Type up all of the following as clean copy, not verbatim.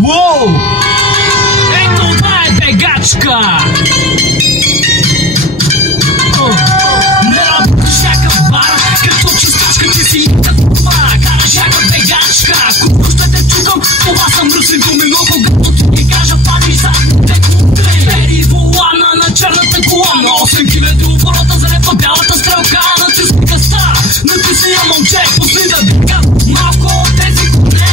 Wow! Ей, това е бегачка! Не работиш всяка бара, като чистачка ти си като пара. Караш яка бегачка, ако ще те чукам, това съм ръсен помино, когато ти ги кажа, падиш задните кутри. Бери волана на черната колона, 8000 оборота, залепва бялата стрелка. Натисни гъста, натисни я момче, пусни да бега малко от тези коне.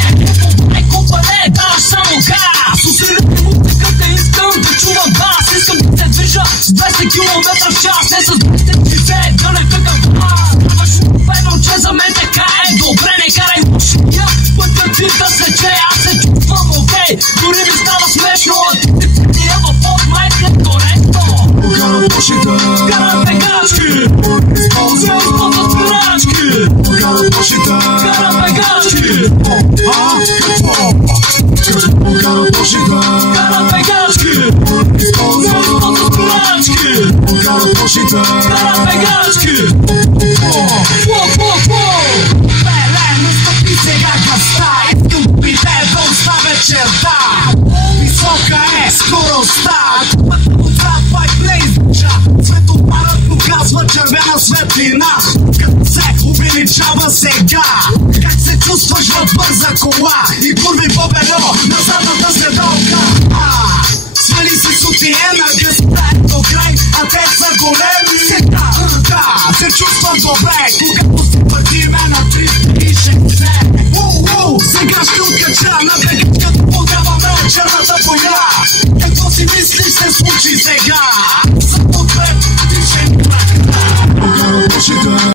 Купане, даваш само газ, усилите музика, те искам да чувам бас. Искам да се движа с 200 км в час, не с 230, да не тъкам глас. Даваш едно, че за мен така е добре, не карай лошия пътя ти да се че, аз се чувствам окей. Дори ми става смешно, а ти ти в под майка коректно. Кара пушите, кара бегачки, използвай спирачки. Кара пушите, кара бегачки. Какво? Кара пушите, кара бегачки, използвай спирачки. Кара пушите, кара бегачки. Леле, настъпи сега гъста, изкупите да оставя черта. Висока е скоростта, отзапва и блейзча. Светопарът показва червена светлина, като се увеличава сега. Как се чувстваш в бърза кола и курви бобело на задната седалка? Свали си сутиена, гъста е до край, а те са големи. Сега, да, се чувствам добре, когато